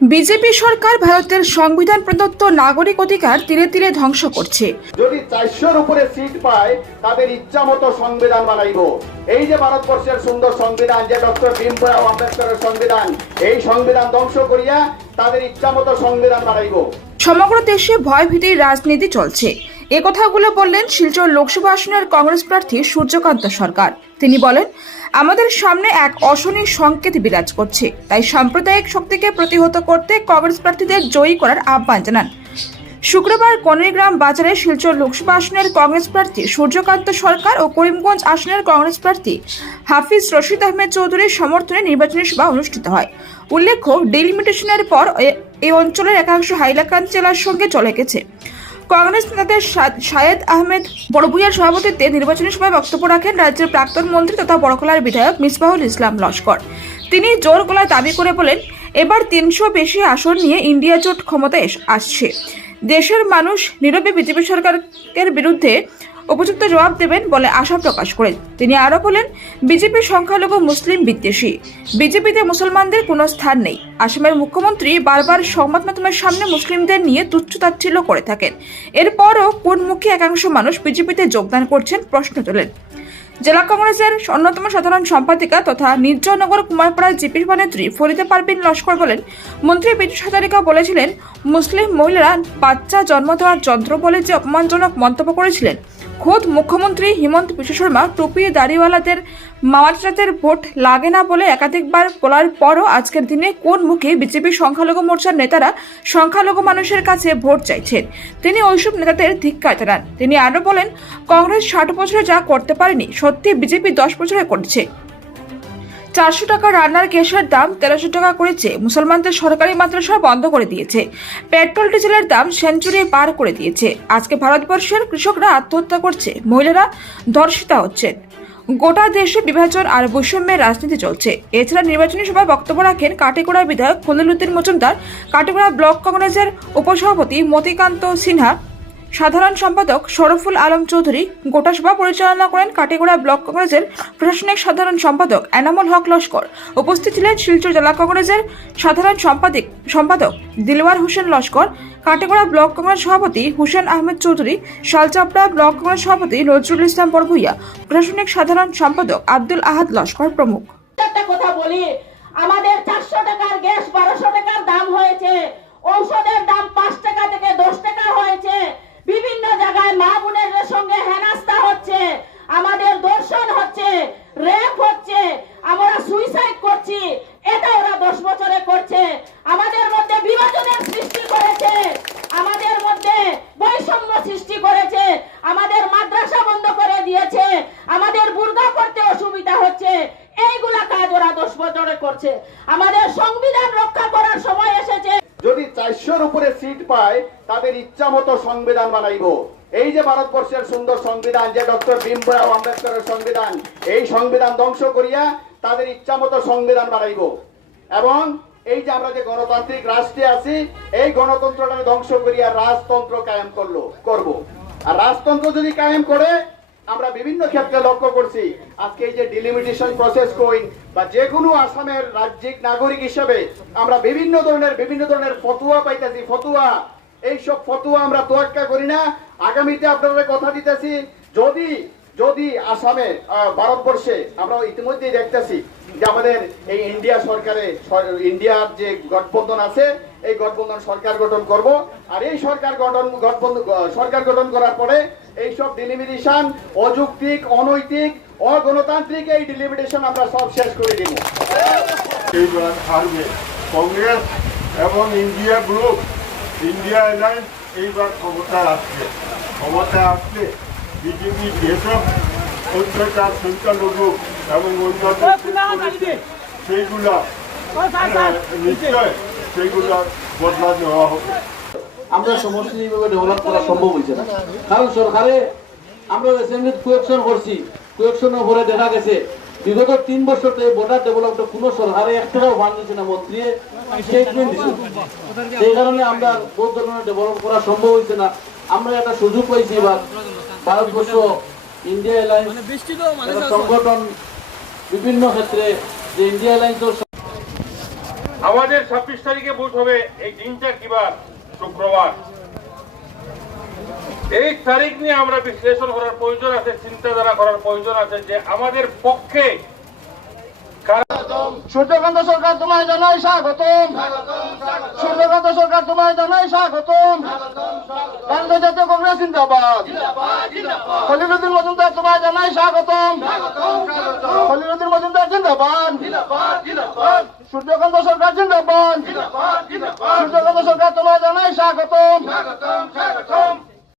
BJP সরকার ভারতের সংবিধান প্রদত্ত নাগরিক অধিকার ধীরে তীরে ধ্বংস করছে। যদি চারশোর উপরে সিট পায় তাদের ইচ্ছা মতো সংবিধান বানাইব। এই যে ভারতবর্ষের সুন্দর সংবিধান যে ডক্টর ভীমরাও আম্বেদকরের সংবিধান এই সংবিধান ধ্বংস করিয়া তাদের ইচ্ছা মতো সংবিধান বানাইব। সমগ্র দেশে ভয়ভীতির রাজনীতি চলছে। এ কথাগুলো বললেন শিলচর লোকসভা আসনের কংগ্রেস প্রার্থী সূর্যকান্ত সরকার। তিনি বলেন, আমাদের সামনে এক অশনি সংকেত বিরাজ করছে। তাই সাম্প্রদায়িক শক্তিকে প্রতিহত করতে কংগ্রেস প্রার্থীদের জয়ী করার আহ্বান জানান। শুক্রবার কনিগ্রাম বাজারে শিলচর লোকসভা আসনের কংগ্রেস প্রার্থী সূর্যকান্ত সরকার ও করিমগঞ্জ আসনের কংগ্রেস প্রার্থী হাফিজ রশিদ আহমেদ চৌধুরীর সমর্থনে নির্বাচনী সভা অনুষ্ঠিত হয়। উল্লেখ্য ডেলিমিটেশনের পর এই অঞ্চলের একাংশ হাইলাকান্দি জেলার সঙ্গে চলে গেছে। কংগ্রেস নেতাদের সা- শায়েদ আহমেদ বড়বুয়ার সভাপতিত্বে নির্বাচনী সভায় বক্তব্য রাখেন রাজ্যের প্রাক্তন মন্ত্রী তথা বড়কলার বিধায়ক মিসবাহুল ইসলাম লস্কর। তিনি জোর গলায় দাবি করে বলেন, এবার তিনশো বেশি আসন নিয়ে ইন্ডিয়া জোট ক্ষমতায় আসছে। দেশের মানুষ নীরবে বিজেপি সরকারের বিরুদ্ধে উপযুক্ত জবাব দেবেন বলে আশা প্রকাশ করেন। তিনি আরও বলেন বিজেপি সংখ্যালঘু মুসলিম বিদ্বেষী। বিজেপিতে মুসলমানদের কোনো স্থান নেই। আসামের মুখ্যমন্ত্রী বারবার সংবাদ মাধ্যমের সামনে মুসলিমদের নিয়ে তুচ্ছতাচ্ছিল্য করে থাকেন। এরপরও কোনমুখী একাংশ মানুষ বিজেপিতে যোগদান করছেন প্রশ্ন তোলেন। জেলা কংগ্রেসের অন্যতম সাধারণ সম্পাদিকা তথা নির্জনগর কুমারপাড়ার জিপি সভানেত্রী ফরিদা পারভিন লস্কর বলেন, মন্ত্রী বিজু হাজারিকা বলেছিলেন, মুসলিম মহিলারা বাচ্চা জন্ম দেওয়ার যন্ত্র বলে যে অপমানজনক মন্তব্য করেছিলেন খোদ মুখ্যমন্ত্রী হিমন্ত বিশ্ব শর্মা টুপি, দাড়িওয়ালাদের মাওয়াজাতের ভোট লাগে না বলে একাধিকবার বলার পরও আজকের দিনে কোন মুখে বিজেপি সংখ্যালঘু মোর্চার নেতারা সংখ্যালঘু মানুষের কাছে ভোট চাইছেন? তিনি ওইসব নেতাদের ধিক্কার জানান। তিনি আরও বলেন, কংগ্রেস ষাট বছরে যা করতে পারেনি, সত্যি বিজেপি দশ বছরে করেছে। চারশো টাকা রান্নার গ্যাসের দাম তেরোশো টাকা করেছে। মুসলমানদের সরকারি মাদ্রাসা বন্ধ করে দিয়েছে। পেট্রোল, ডিজেলের দাম সেঞ্চুরি পার করে দিয়েছে। আজকে ভারতবর্ষের কৃষকরা আত্মহত্যা করছে। মহিলারা ধর্ষিতা হচ্ছেন। গোটা দেশে বিভাজন আর বৈষম্যের রাজনীতি চলছে। এছাড়া নির্বাচনী সভায় বক্তব্য রাখেন কাটিগড়া বিধায়ক খলিলুদ্দিন মজুমদার। কাটিগড়া ব্লক কংগ্রেসের উপসভাপতি মতিকান্ত সিনহা। সাধারণ সম্পাদক শরফুল আলম চৌধুরী গোটা সভা পরিচালনা করেন কাটিগড়া ব্লক কংগ্রেসের প্রশাসনিক সাধারণ সম্পাদক এনামুল হক লস্কর। উপস্থিত ছিলেন শিলচর জেলা কংগ্রেসের সাধারণ সম্পাদক সম্পাদক দিলওয়ার হোসেন লস্কর, কাটিগড়া ব্লক কংগ্রেস সভাপতি হুসেন আহমেদ চৌধুরী, শালচাপড়া ব্লক কংগ্রেস সভাপতি নজরুল ইসলাম বরভুইয়া, প্রশাসনিক সাধারণ সম্পাদক আব্দুল আহাদ লস্কর প্রমুখ। কথা বলি, আমাদের চারশো টাকার গ্যাস বারোশো টাকার দাম হয়েছে। ঔষধের দাম পাঁচ টাকা হয়েছে বিভিন্ন জায়গায় মা বোনের সঙ্গে হেনাস্তা হচ্ছে আমাদের দর্শন হচ্ছে রেপ হচ্ছে আমরা সুইসাইড করছি এটা ওরা দশ বছরে করছে আমাদের মধ্যে বিভাজনের সৃষ্টি করেছে আমাদের মধ্যে বৈষম্য সৃষ্টি করেছে আমাদের মাদ্রাসা বন্ধ করে দিয়েছে আমাদের বুর্গা করতে অসুবিধা হচ্ছে এইগুলা কাজ ওরা দশ বছরে করছে আমাদের সংবিধান রক্ষা করার সময় এসেছে। যদি চারশোর উপরে সিট পায়, তাদের ইচ্ছা মতো সংবিধান বানাইব। এই যে ভারতবর্ষের সুন্দর সংবিধান, যে ডক্টর ভীমরাও আম্বেদকরের সংবিধান, এই সংবিধান ধ্বংস করিয়া তাদের ইচ্ছা মতো সংবিধান বানাইব। এবং এই যে আমরা যে গণতান্ত্রিক রাষ্ট্রে আছি, এই গণতন্ত্রটা ধ্বংস করিয়া রাজতন্ত্র কায়েম করল, করব। আর রাজতন্ত্র যদি কায়েম করে আমরা বিভিন্ন ক্ষেত্রে লক্ষ্য করছি, আজকে এই যে ডিলিমিটেশন প্রসেস কইন বা যে কোনো আসামের রাজ্যিক নাগরিক হিসেবে আমরা বিভিন্ন ধরনের বিভিন্ন ধরনের ফতুয়া পাইতেছি, ফতুয়া। এইসব ফতুয়া আমরা তোয়াক্কা করি না। আগামীতে আপনাদের কথা দিতেছি, যদি যদি আসামে ভারতবর্ষে আমরা ইতিমধ্যেই দেখতেছি যে আমাদের এই ইন্ডিয়া সরকারে ইন্ডিয়ার যে গঠবন্ধন আছে এই গঠবন্ধন সরকার গঠন করব। আর এই সরকার গঠন গঠবন্ধন সরকার গঠন করার পরে এইসব ডিলিমিটেশন অযৌক্তিক অনৈতিক অগণতান্ত্রিক এই ডিলিমিটেশন আমরা সব শেষ করে দিব। এইবার হারবে কংগ্রেস এবং ইন্ডিয়া গ্রুপ ইন্ডিয়া অ্যালায়েন্স এইবার ক্ষমতায় আসছে। ক্ষমতায় আসলে বিজেপি যেসব অত্যাচার সংখ্যালঘু এবং অন্যান্য সেইগুলা নিশ্চয় সেইগুলা বদলা দেওয়া হবে আমরা সমষ্টি এইভাবে ডেভেলপ করা সম্ভব হয়েছে না। কারণ সরকারে আমরা অ্যাসেম্বলিত কোয়েকশন করছি কোয়েকশনের দেখা গেছে বিগত তিন বছর বর্ডার ডেভেলপটা কোনো সরকারে এক টাকাও ফান্ড দিচ্ছে না মন্ত্রী স্টেটমেন্ট দিচ্ছে সেই কারণে আমরা ধরনের ডেভেলপ করা সম্ভব হয়েছে না। আমরা একটা সুযোগ পাইছি এবার ভারতবর্ষ ইন্ডিয়া এলায়েন্স একটা সংগঠন বিভিন্ন ক্ষেত্রে যে ইন্ডিয়া আমাদের ছাব্বিশ তারিখে ভোট হবে এই দিনটা কিবার শুক্রবার। এই তারিখ নিয়ে আমরা বিশ্লেষণ করার প্রয়োজন আছে চিন্তাধারা করার প্রয়োজন আছে যে আমাদের পক্ষে সূর্যকান্ত সরকার তোমায় জানাই স্বাগতম। সূর্যকান্ত সরকার তোমায় জানাই স্বাগতম। ভারতীয় জাতীয় কংগ্রেস জিন্দাবাদ। খলিলুদ্দিন মজুমদার তোমায় জানাই স্বাগতম। খলিলুদ্দিন মজুমদার জিন্দাবাদ। সূর্যকান্ত সরকার জিন্দাবাদ। সূর্যকান্ত সরকার তোমায় জানাই স্বাগতম।